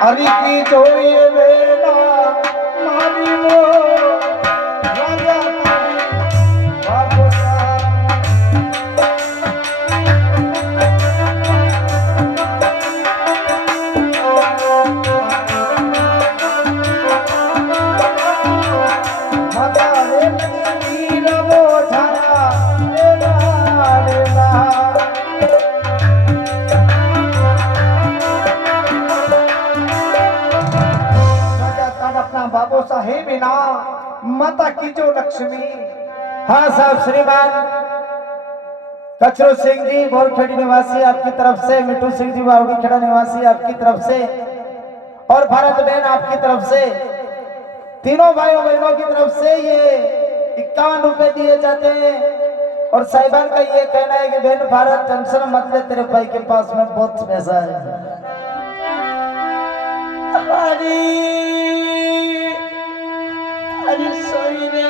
हरि की જોઈએ વેલા મારી મો રાજા બાપોસા માતા રે લક્ષ્મી રવો ધારા લેલા લેલા बाबू साहेब ना माता की जो लक्ष्मी। हाँ साहब, श्रीमान कचरो सिंह जी बोरखेड़ी निवासी आपकी तरफ से, मिठू सिंह जी बावड़ी खेड़ा निवासी आपकी तरफ से, और भारत बहन आपकी तरफ से, तीनों भाइयों बहनों की तरफ से ये 51 रुपए दिए जाते हैं। और साहिबान का ये कहना है कि बहन भारत टेंशन मत ले, तेरे भाई के पास में बहुत पैसा है। अरे सोई रे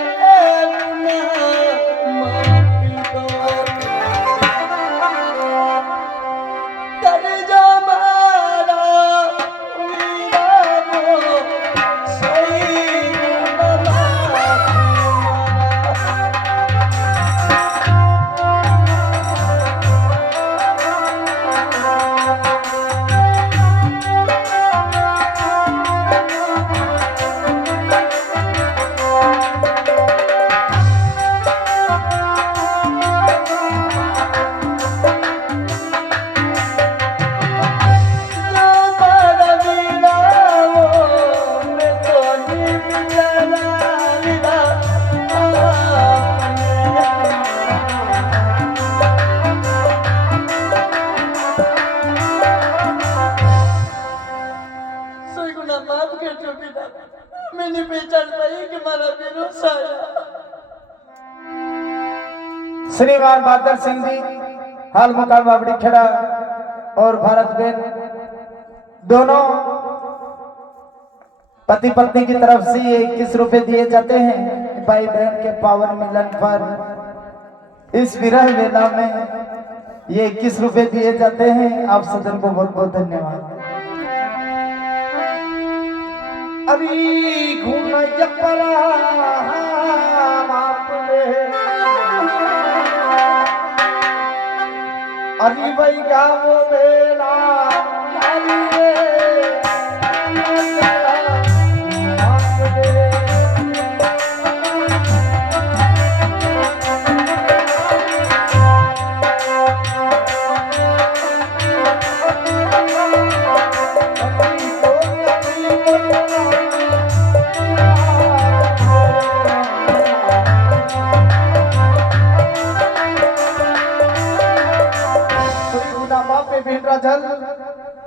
मैंने पहचान पाई कि मारा बेरो साया। श्रीमान बहादुर सिंह जी हाल मुकाम बावड़ी खेड़ा और भारत बहन दोनों पति पत्नी की तरफ से ये 21 रुपए दिए जाते हैं। भाई बहन के पावन मिलन पर इस विरह वेला में ये 21 रुपए दिए जाते हैं। आप सदन को बहुत बहुत धन्यवाद। अभी घूम जपरा मापले अभी भाई गावो बेला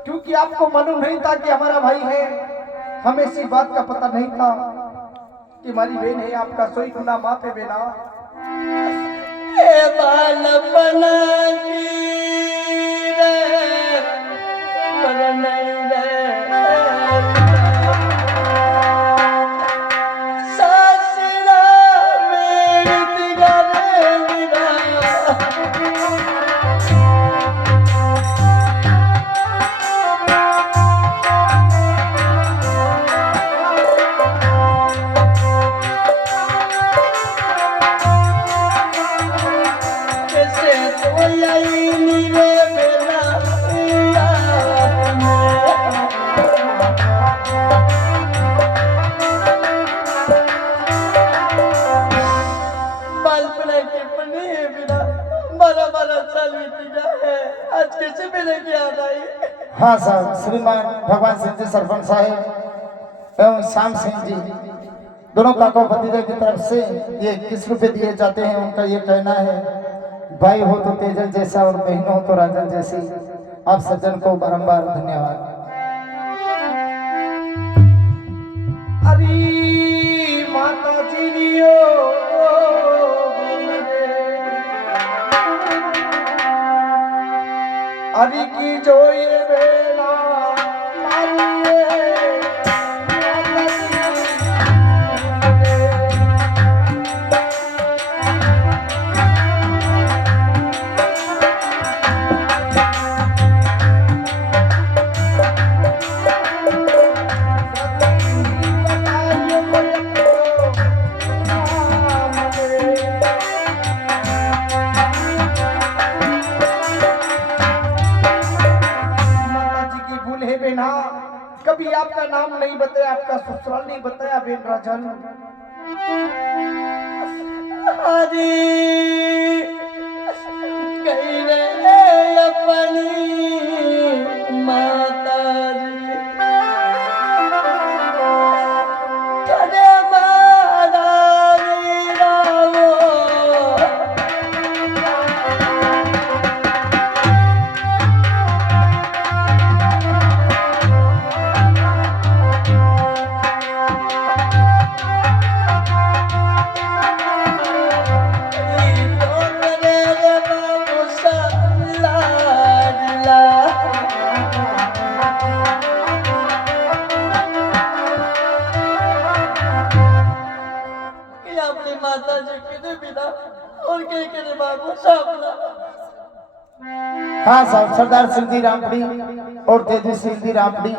क्योंकि आपको मालूम नहीं था कि हमारा भाई है, हमें इसी बात का पता नहीं था कि हमारी बहन है। आपका सोई गुना माँ पे बेना हाँ साहब, श्रीमान भगवान सिंह जी सरपंच साहेब एवं श्याम सिंह जी दोनों काका भतीजे की तरफ से ये 21 रुपए दिए जाते हैं। उनका ये कहना है भाई हो तो तेजल जैसा और बहन हो तो राजन जैसी। आप सज्जन को बारंबार धन्यवाद। अरे माता जी अरे की जोए बेला बेना, कभी आपका नाम नहीं बताया, आपका ससुराल नहीं बताया बेन राजन। अरे कहने अपनी माता जी कदे मारा वीरावो अपनी माता जी के बिना और के करे बाबू सामना। हाँ साहब, सरदार सिंह जी रामपुरी और तेजू सिंह जी रामपुरी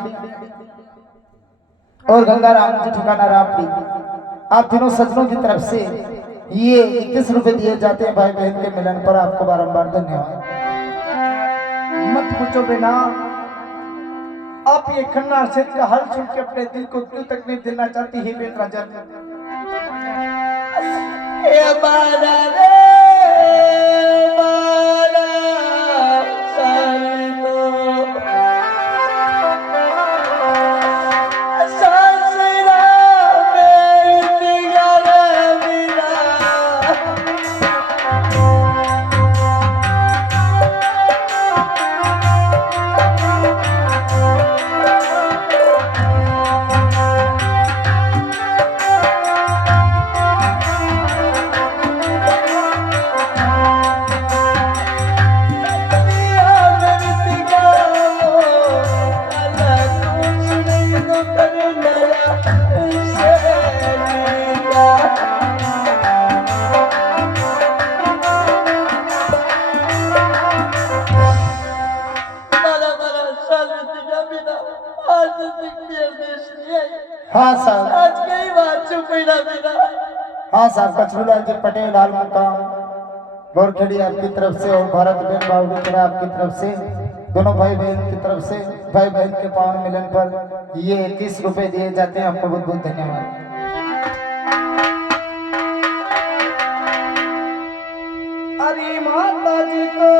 और गंगाराम जी ठिकाना रामपुरी, आप तीनों सज्जनों की तरफ से ये 21 रुपए दिए जाते हैं भाई बहन के मिलन पर। आपको बारंबार धन्यवाद। मत पूछो बेना, आप ये खन्ना सेठ का हाल सुन के अपने दिल को क्यों तकलीफ देना चाहती है बेन राजन? ए बारा रे बारा साइनो सासरा बेटिया रे मीरा हाँ साहब, आज कई बात चुपी ना बिना। हाँ साहब, कचरूलाल जी पटेल हाल मुकाम गोरखेड़ी आपकी तरफ से और भारत बहन बावड़ी खेड़ा आपकी तरफ से, दोनों भाई बहन की तरफ से भाई बहन के पावन मिलन पर ये 21 रुपए दिए जाते हैं। आपको बहुत बहुत धन्यवाद। अरे माता जी तो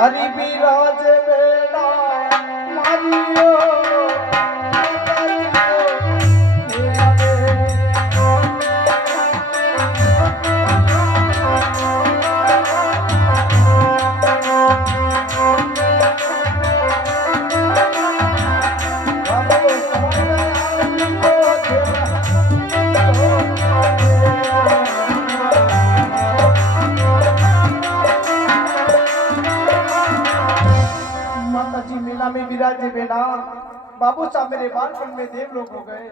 अरे विराज बेना मारियो माता जी तो माता जी मेला में विराजे बेना, बाबू साहब मेरे बालपन में देव लोग हो गए।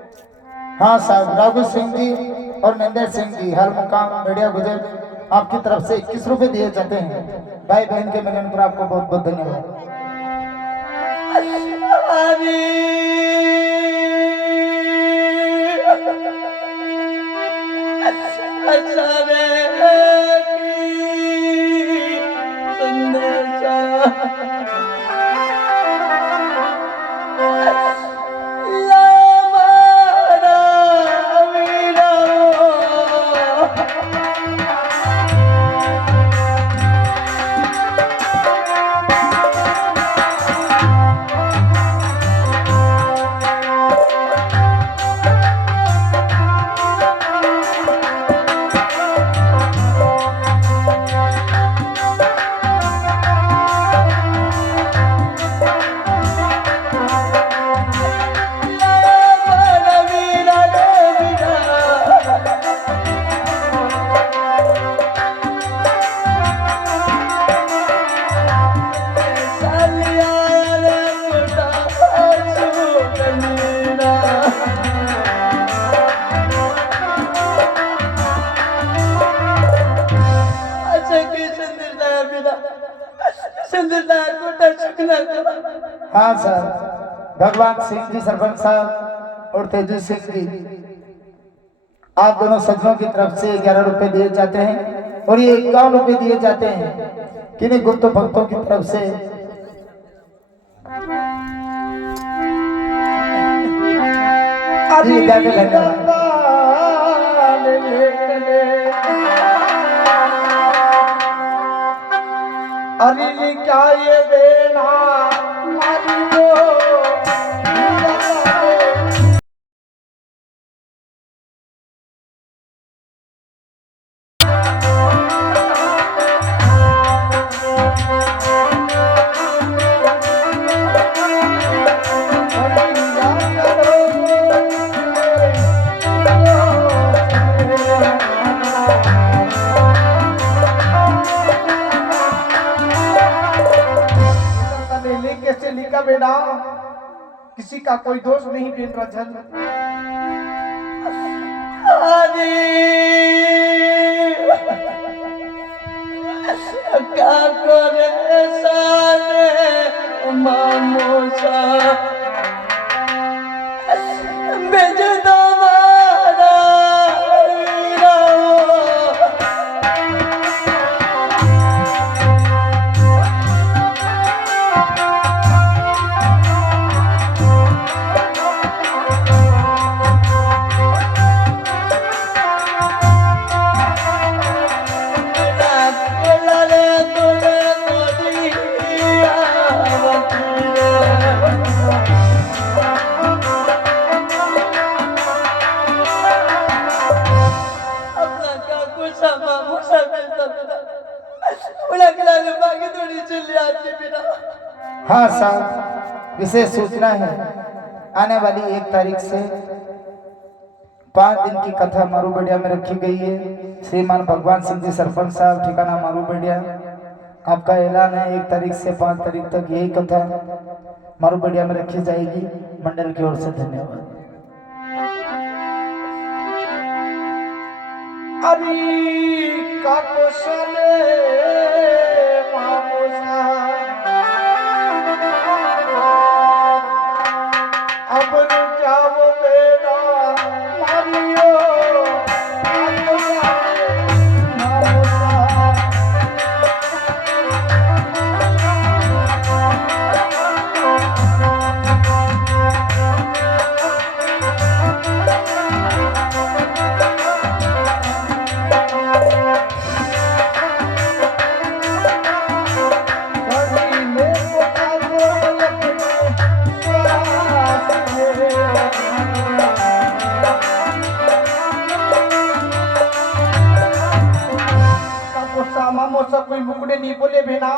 हाँ साहब, राघु सिंह जी और नंदेश सिंह जी हर मुकाम मीडिया गुजर आपकी तरफ से 21 रुपए दिए जाते हैं। भाई बहन के मिलन पर आपको बहुत बहुत धन्यवाद। हाँ सर, भगवान सिंह जी सरपंच साहब और तेजू सिंह जी, आप दोनों सज्जनों की तरफ से 11 रुपए दिए जाते हैं। और ये 51 रुपए दिए जाते हैं किन्हीं गुप्त भक्तों की तरफ से। अरे जी, जाके धन्यवाद। अरे क्या ये देना मारी वो कैसे लिखा बेटा, किसी का कोई दोष नहीं बेन रजन। अरे क्या करे साले मामोसा बेच दो मारा वीरा। हाँ साहब, विशेष सूचना है, आने वाली 1 तारीख से 5 दिन की कथा मारूबेड़िया में रखी गई है। श्रीमान भगवान सिंह जी सरपंच साहब, ठिकाना मारूबेड़िया। आपका ऐलान है 1 तारीख से 5 तारीख तक यही कथा मारूबेड़िया में रखी जाएगी। मंडल की ओर से धन्यवाद। अरे का कुशल मामोसा अब जाओ बेटा मारियो मामोसा मामोसा। मामोसा कोई मुकड़े नहीं बोले बेना,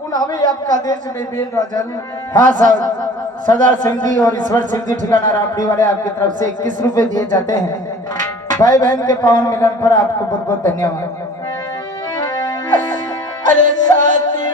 कौन आवे आपका देश में बेन राजन। हाँ साहब, सरदार सिंह जी और ईश्वर सिंह जी, ठिकाना रामडी वाले, आपकी तरफ से 21 रुपए दिए जाते हैं। भाई बहन के पावन मिलन पर आपको बहुत बहुत धन्यवाद। अरे साथी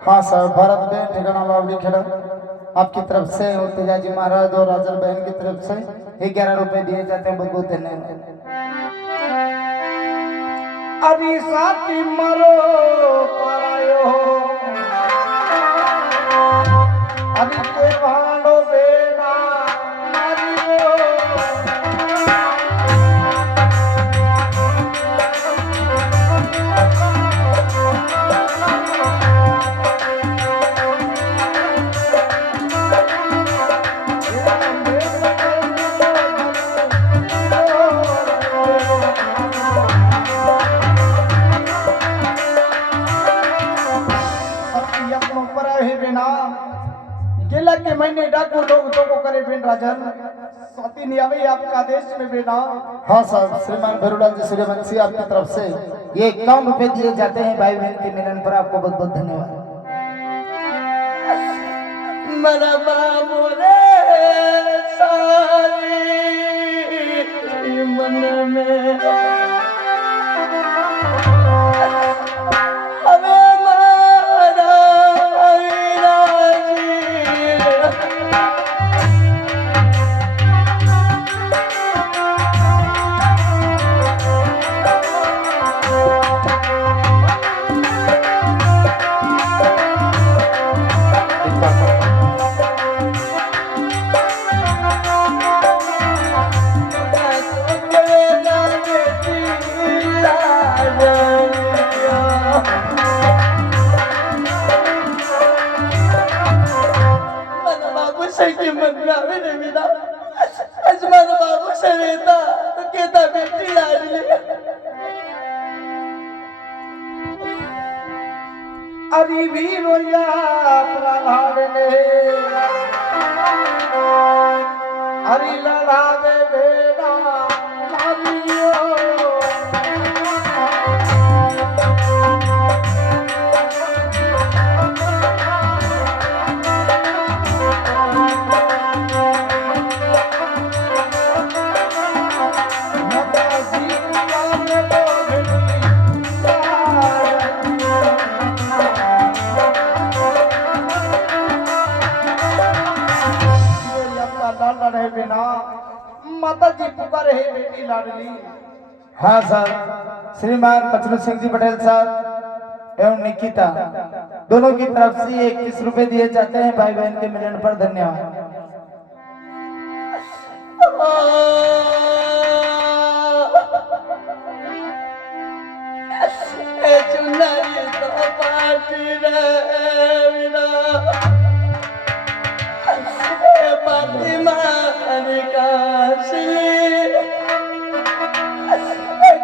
हाँ सर, भारत बहन, ठिकाना बावड़ी खेड़ा, आपकी तरफ से और तेजाजी महाराज और राजल बहन की तरफ से 11 रुपए दिए जाते हैं। बहुत बहुत धन्यवाद। अरे साथी मरो पायो अरे ते भांडो बेना मारियो। बहने डाकू लोग तो को करे बेन राजन स्वाति नहीं आवे आपका देश में बेना। हाँ साहब, श्रीमान भैरूलाल जी सूर्यवंशी आपकी तरफ से ये 51 रुपए दिए जाते हैं भाई बहन के मिलन पर। आपको बहुत बहुत धन्यवाद। मेरा बाबू रे सारी मन में हमें मारा विराजी। अरे वीरोया प्रहलाद ने हरि लड़ा दे बेड़ा लालियो। माता जी पुकारे है बेटी लाडली। हाँ साहब, श्रीमान कचरू सिंह जी पटेल साहब एवं निकिता दोनों की तरफ से 21 रुपए दिए जाते हैं भाई बहन के मिलन पर। धन्यवाद। चुनारी तो पाटी रे पाटी मारी काशी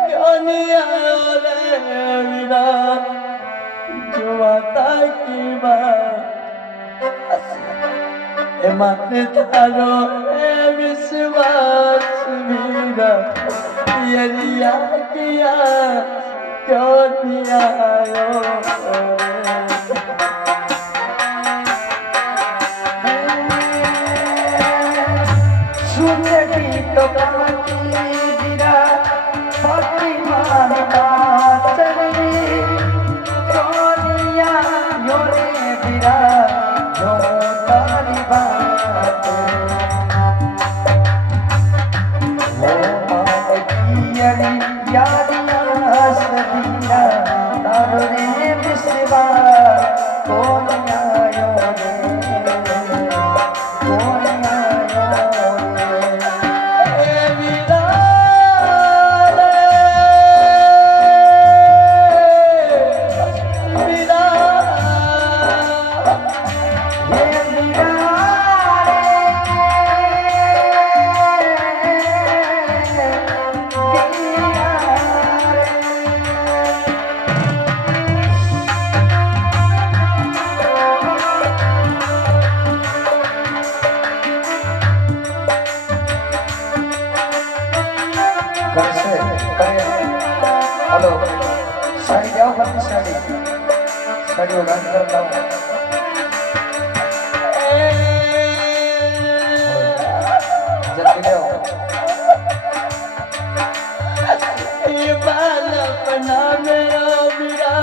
क्यों नहीं आयो रे वीरा जो माता की बात माने थारो ए विश्वास वीरा यरिया किया क्यों नहीं आयो तो कमती गिरा पति मानता चली सोनिया योरे गिरा जो तारी बात वो मान कियरी यादिया सदीरा तारे विश्वा कोनिया योरे हेलो साड़ी जाओ बंदी साड़ी उड़ान कर लाओ। जल्दी ले आओ। ये बाल अपना मेरा मेरा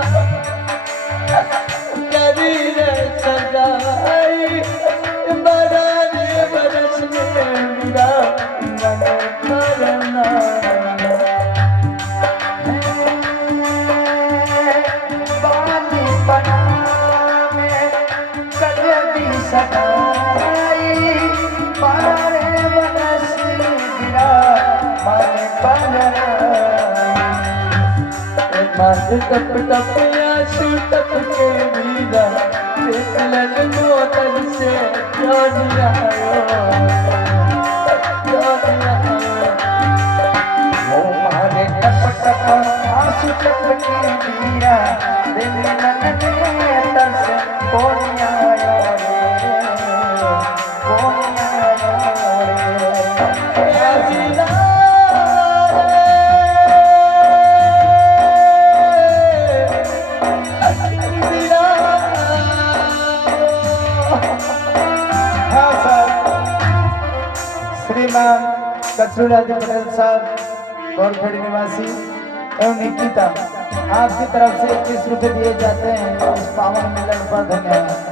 करी रे सजाई बड़ा रे बरस में मेरा मन करना टप टप आंसू टप के वीरा लग मोतन से क्यों नहीं आयो क्यों नहीं आयो वो मारे टप टप आंसू टप के वीरा दिल लगने तरस कोनिया आयो रे कचरूराज पटेल साहब गौरखेड़ी निवासी एवं निकिता आपकी तरफ से 21 रुपए दिए जाते हैं इस पावन मिलन पर। धन्यवाद।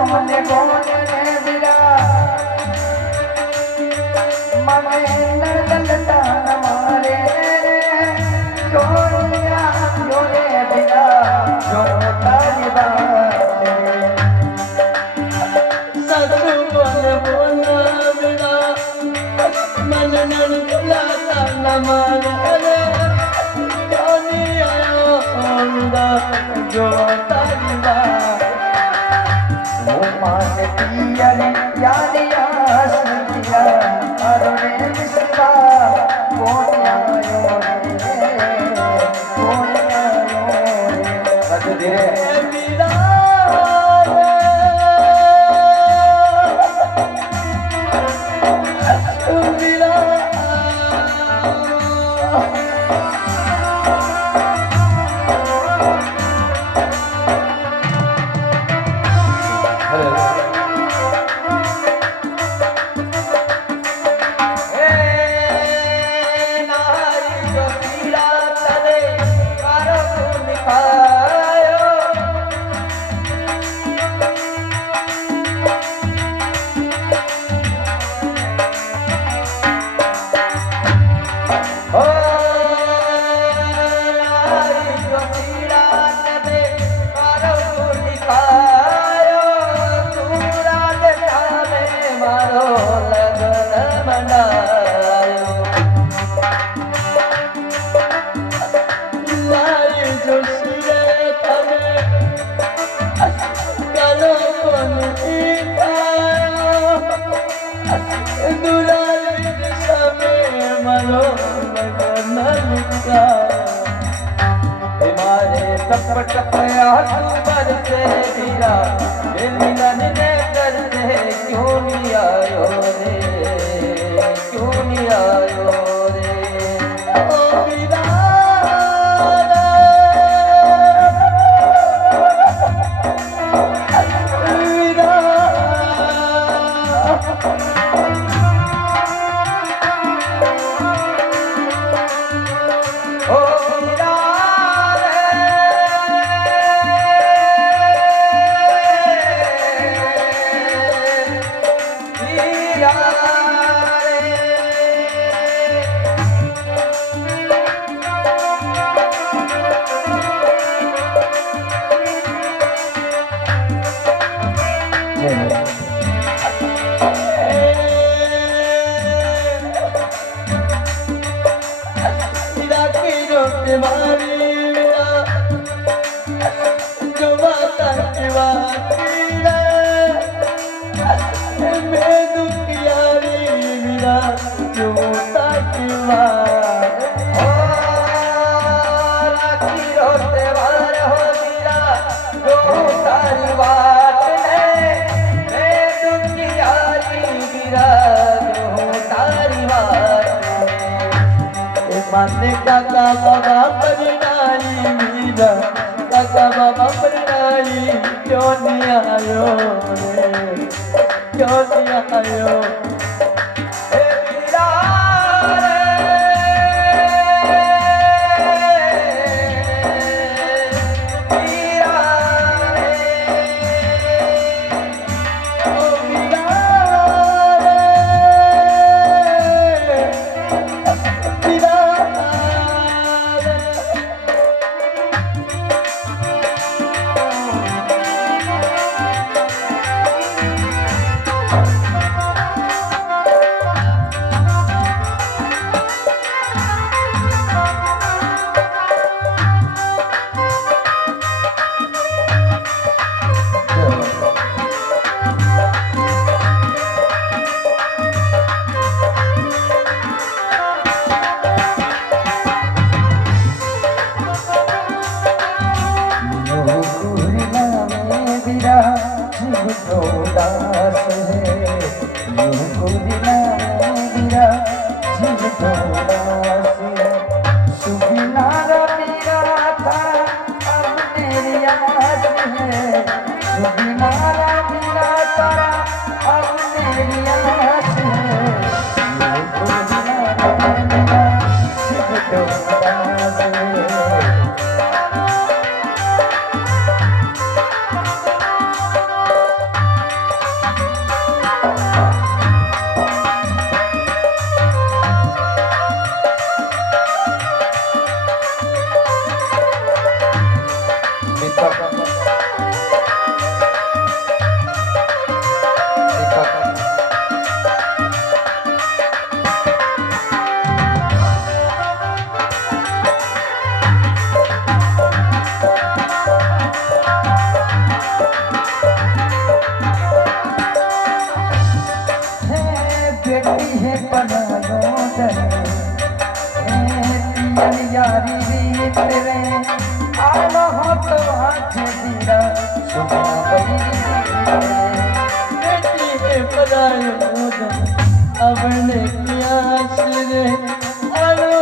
गोने गोने बिरा मने नलता हमारे जोड़िया जोड़े बिरा जोड़ता निभाते ससु बोले बोला बिना मन नलता हमारे जानी आयो औरा जोता निभा मान पिया ने यानी आस किया अरुणे विश्वा कौन आयो रे धीरे बिना बिना टप आंसू बरसे वीरा मिलन ने करते क्यों नहीं आयो रे क्यों नहीं आयो रे ओ बिना ओ वीरा माने काका बाबा परनाई मीरा काका बाबा परनाई क्यों नहीं आयो रे क्यों नहीं आयो ए वीरा नारा मेरा था अब मेरी आस है, जो नारा मेरा था अब मेरी आस है, ये भूलना मेरा शिव तो उदास है। बेटी है बनायो पियन यारी रीत रे आलो हो तो हाथ दीरा सुना बेटी है परायो अब ने प्यास रे आलो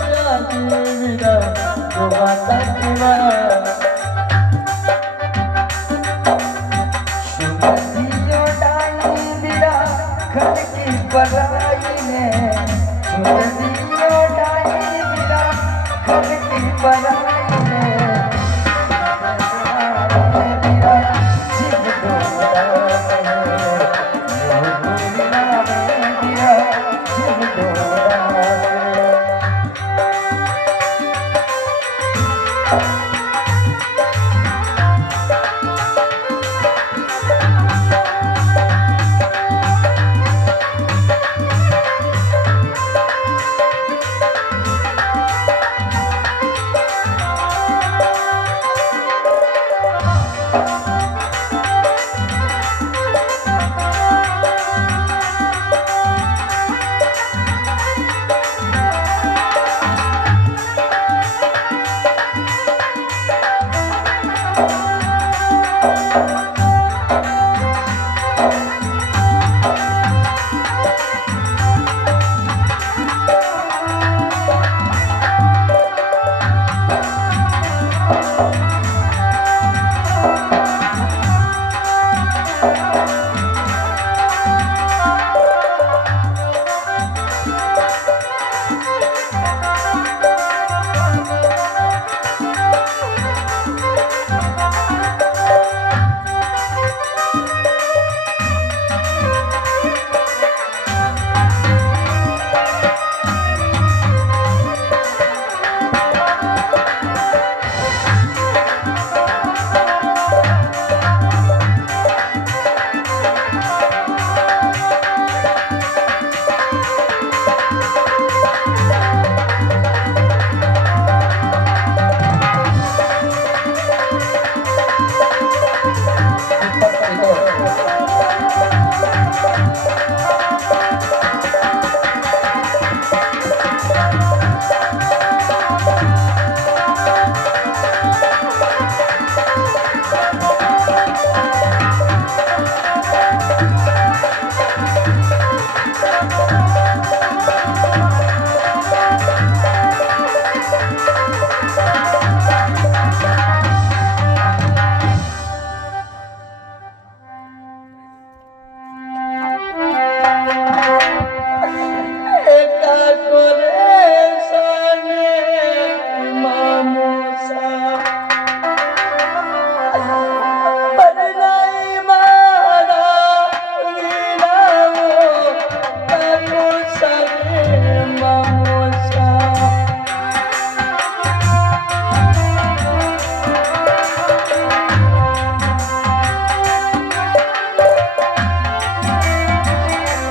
प्यास मेरा जो बाता केवा सुनदियो डाली दीरा घर की बलाई में, सुनदियो डाली दीरा घर की बलाई में, दीरा शिव तो उदास है, यो भूलना में दीरा शिव तो उदास है।